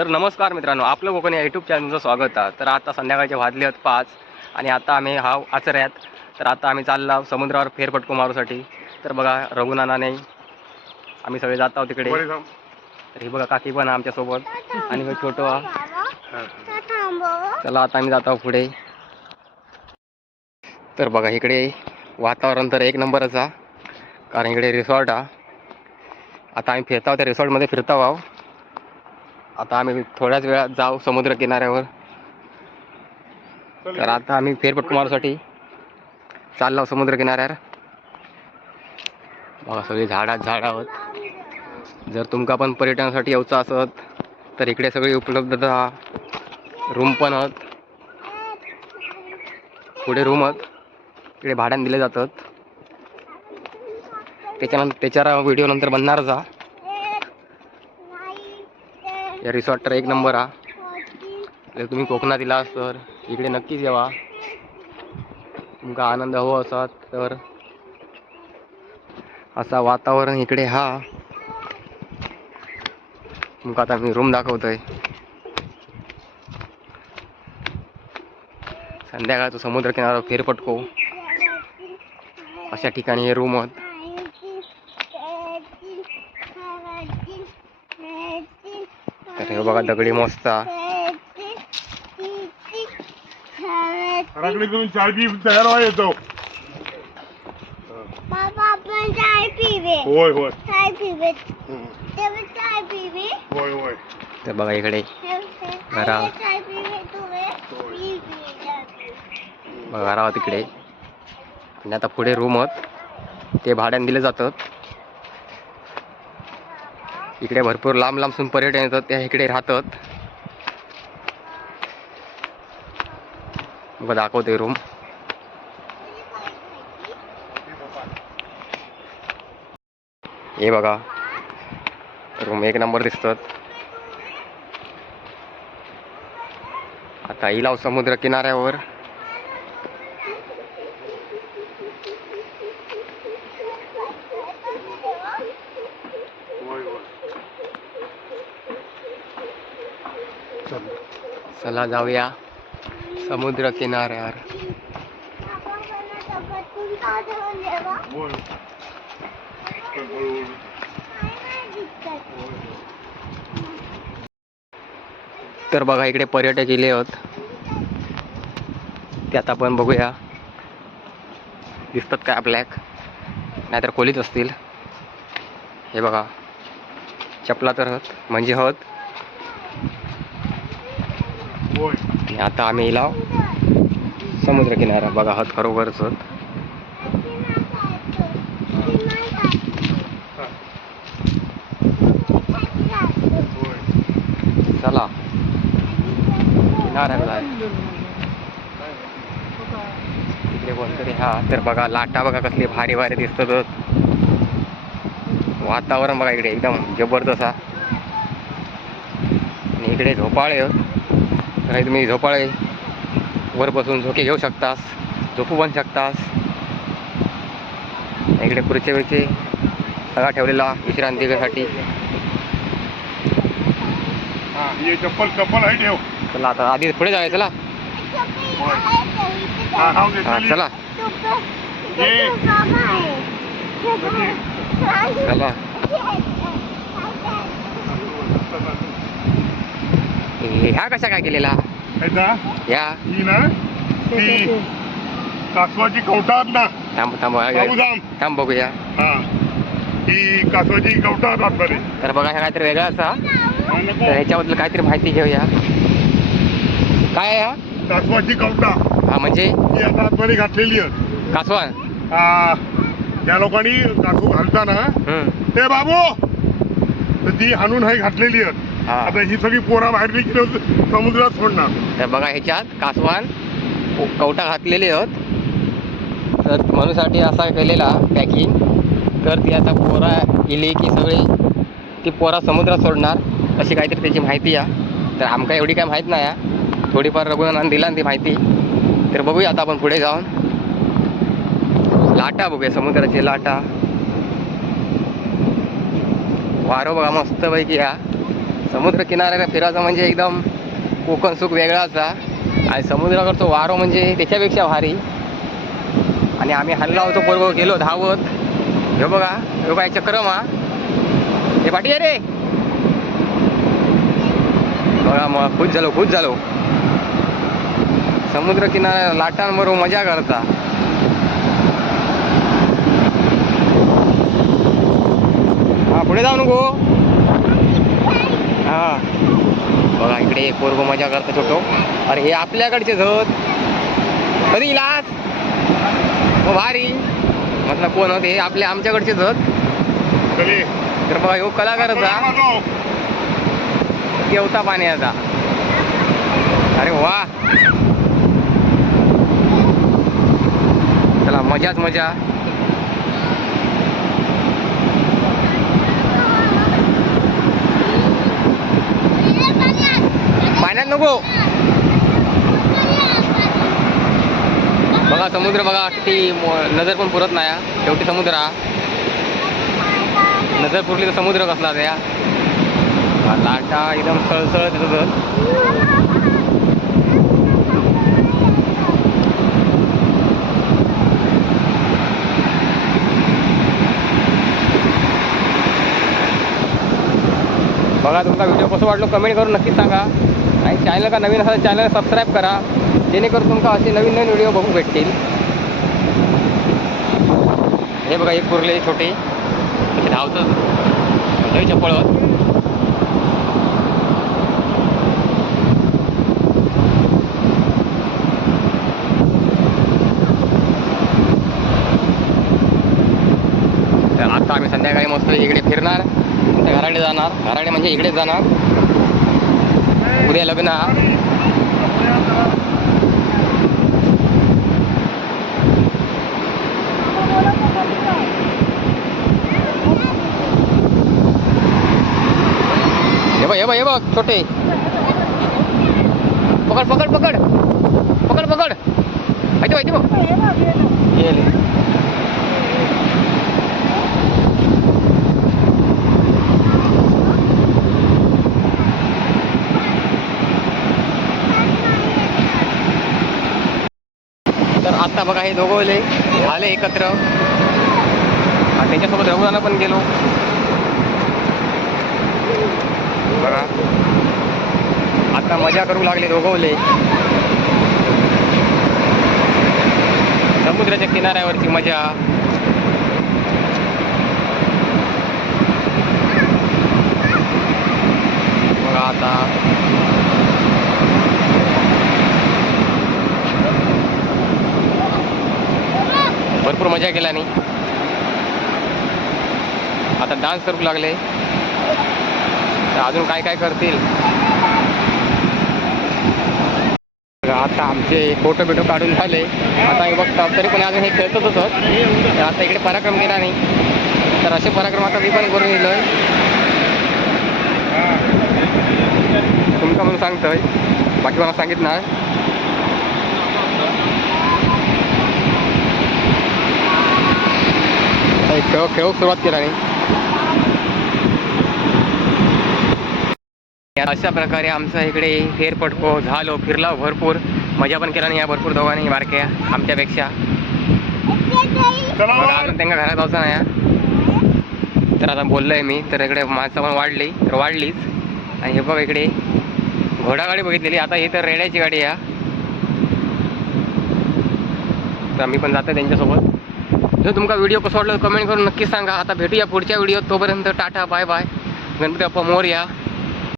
तर नमस्कार मित्रांनो आपलं कोकण या यूट्यूब चॅनलचं स्वागत आहे. तर आता संध्याकाळचे वाजले आहेत पाच आणि आता आम्ही हा आचऱ्यात. तर आता आम्ही चाललो समुद्रावर फेरफटको मारूसाठी. तर बघा रघुनानाने आम्ही सगळे जात आहोत तिकडे. तर ही बघा काकी पण आहे आमच्यासोबत. आणि हे छोटं हा. चला आता आम्ही जात आहोत पुढे. तर बघा इकडे वातावरण तर एक नंबरच आहे. कारण इकडे रिसॉर्ट आहे. आता आम्ही फिरता त्या रिसॉर्टमध्ये फिरता आहो आता आम्ही थोड्याच वेळात जाऊ समुद्र किनाऱ्यावर. तर आता आम्ही फेरफटको मारूसाठी चाललो समुद्र किनाऱ्यावर. बघा सगळी झाडात झाड आहोत जर तुमका पण पर्यटनासाठी यायचं असत तर इकडे सगळी उपलब्धता रूम पण आहेत. पुढे रूम आहेत. इकडे भाड्याने दिले जातात. त्याच्यानंतर त्याच्या व्हिडिओ नंतर बनणारच हा या रिसॉर्ट तर एक नंबर हा. जर तुम्ही कोकणात दिला तर इकडे नक्कीच यावा तुमका आनंद हवं असा तर. असा वातावरण इकडे हा. तुमका आता मी रूम दाखवतोय. संध्याकाळचं समुद्र किनारा फेरफटको. अशा ठिकाणी हे रूम आहेत. तर हे बघा दगडी पी तयार येतो. होय होय. चाय पिवे. तेव्हा चाय पिवे. होय होय. तर बघा इकडे. घरा. राहा तिकडे आणि आता पुढे रूम आहेत ते भाड्याने दिले जातात इकडे भरपूर लांब लांबसून पर्यटन येतात त्या इकडे राहतात. बघा दाखवते रूम हे बघा रूम एक नंबर दिसतात. आता इलाव समुद्र किनाऱ्यावर. चला जाऊया. समुद्र किनाऱ्यावर. तर बघा इकडे पर्यटक इले होत. ते आता आपण बघूया. दिसतात काय आपल्याक नाहीतर खोलीत असतील. हे बघा. चपला तर होत म्हणजे हत. आणि आता आम्ही इला समुद्र किनारा बघा हत खरोखरच चला. किनाऱ्याला जाय. इकडे कोणतरी हा. तर बघा लाटा बघा कसली भारी भारी दिसतात. वातावरण बघा इकडे एकदम जबरदस्त. हा आणि इकडे झोपाळे आहेत तर हे तुम्ही झोपाळे वर बसून झोके घेऊ शकतास झोपू पण शकतास. इकडे खुर्चे बिर्चे सगळा ठेवलेला विश्रांतीसाठी हा ये चप्पल चप्पल आहे ठेव. चला आता आधी पुढे जाऊया चला. हा हा हा चल. चला ये. चला हे- ह्या कशा काय केलेला? ऐका, ह्या? ही ना ती कासवाची कवटात ना. थांब थांब थांब बघूया. हा. ही कासवाची कवटात आतमध्ये तर बघा ह्या काहीतरी वेगळा असा. तर. ह्याच्याबद्दल काहीतरी माहिती घेऊया. काय आहे हा? कासवाची कवटा हा म्हणजे? ही आता आतमध्ये घातलेली आहे. कासवान हा, त्या लोकांनी कासू घालताना हम्म. ते बाबू तर ती हाणून हाय घातलेली आहे. हा आता ही सगळी पोरा बाहेर निघली समुद्रात सोडणार. तर बघा ह्याच्यात कासवान कवटा घातलेले आहेत. तर म्हणूसाठी असा केलेला पॅकिंग तर ती आता पोरा गेली की सगळी ती पोरा समुद्रात सोडणार. अशी काहीतरी त्याची माहिती आहे. तर आमका एवढी काय माहीत नाही आहे. थोडीफार रघुनाथान दिला ना ती माहिती. तर बघूया आता आपण पुढे जाऊन. लाटा बघूया समुद्राची लाटा. वारं बघा मस्तपैकी या. समुद्र किनाऱ्याला फिरायचं म्हणजे एकदम कोकण सुख वेगळाचा आणि समुद्राकडचं वारो म्हणजे त्याच्यापेक्षा भारी. आणि आम्ही हल्ला होतो बरोबर गेलो धावत. हे बघा हे काय चक्रम हा. हे पाठी रे. बघा मग खुश झालो खुश झालो. समुद्र किनाऱ्या लाटांबरोबर मजा करता. हा पुढे जाऊ नको हा बघा इकडे पोरगो मजा करतो छोटो. अरे हे आपल्याकडचे झत. कधी इलास हो भारी. म्हटलं कोण होते? हे आपले आमच्याकडचे झत. तर बघा ह्यो कलाकारचा. केवता पाण्याचा अरे वा. चला मजाच मजा. नको. बघा समुद्र बघा किती नजर पण पुरत नाही शेवटी समुद्र हा. नजर पुरली तर समुद्र कसला त्या लाटा एकदम सळसळ तिथं बघा तुमचा व्हिडिओ कसं वाटलो कमेंट करून नक्कीच सांगा. आणि चॅनल का नवीन असाल चॅनल सबस्क्राईब करा. जेणेकरून तुमका असे नवीन नवीन व्हिडिओ बघू भेटतील. हे बघा एक पुरले छोटे. धावतं. लय चपळ आता आम्ही संध्याकाळी मस्त इकडे फिरणार. त्या घराकडे जाणार. घराकडे म्हणजे इकडेच जाणार. उद्या लग्न हा. हे बघ हे बघ हे बघ छोटे पकड पकड पकड पकड पकड माहिती माहिती बघ आत्ता आता बघा हे दोघं आले एकत्र. आणि त्यांच्यासोबत रघुनाना पण गेलो. बघा. आता मजा करू लागले दोघवले समुद्राच्या किनाऱ्यावरची मजा. बघा आता. भरपूर मजा केला नाही आता डान्स करू लागले. तर अजून काय काय करतील? आता आमचे फोटो बिटो काढून झाले. आता हे बघता तरी पण अजून हे खेळतच होतं. तर आता इकडे पराक्रम केला नाही तर असे पराक्रम आता मी पण करून येलोय तुमचा म्हणून सांगतोय. बाकी मला सांगितलं. नाही एक खेळ खेळ सुरुवात केला नाही अशा प्रकारे आमचा इकडे फेरपटको झालो फिरला भरपूर मजा पण केला नाही या भरपूर दोघांनी बारक्या आमच्यापेक्षा. अजून त्यांना घरात जायचं नाही हा. तर आता बोललोय मी तर इकडे माणसं पण वाढली तर वाढलीच आणि हे बघ इकडे घोडागाडी बघितलेली आता ही तर रेड्याची गाडी आहे हा. तर आम्ही पण जातो त्यांच्यासोबत जर तुमका व्हिडिओ कसं वाटलं कमेंट करून नक्की सांगा. आता भेटूया पुढच्या व्हिडिओत तोपर्यंत tata bye bye Ganpati Bappa Morya.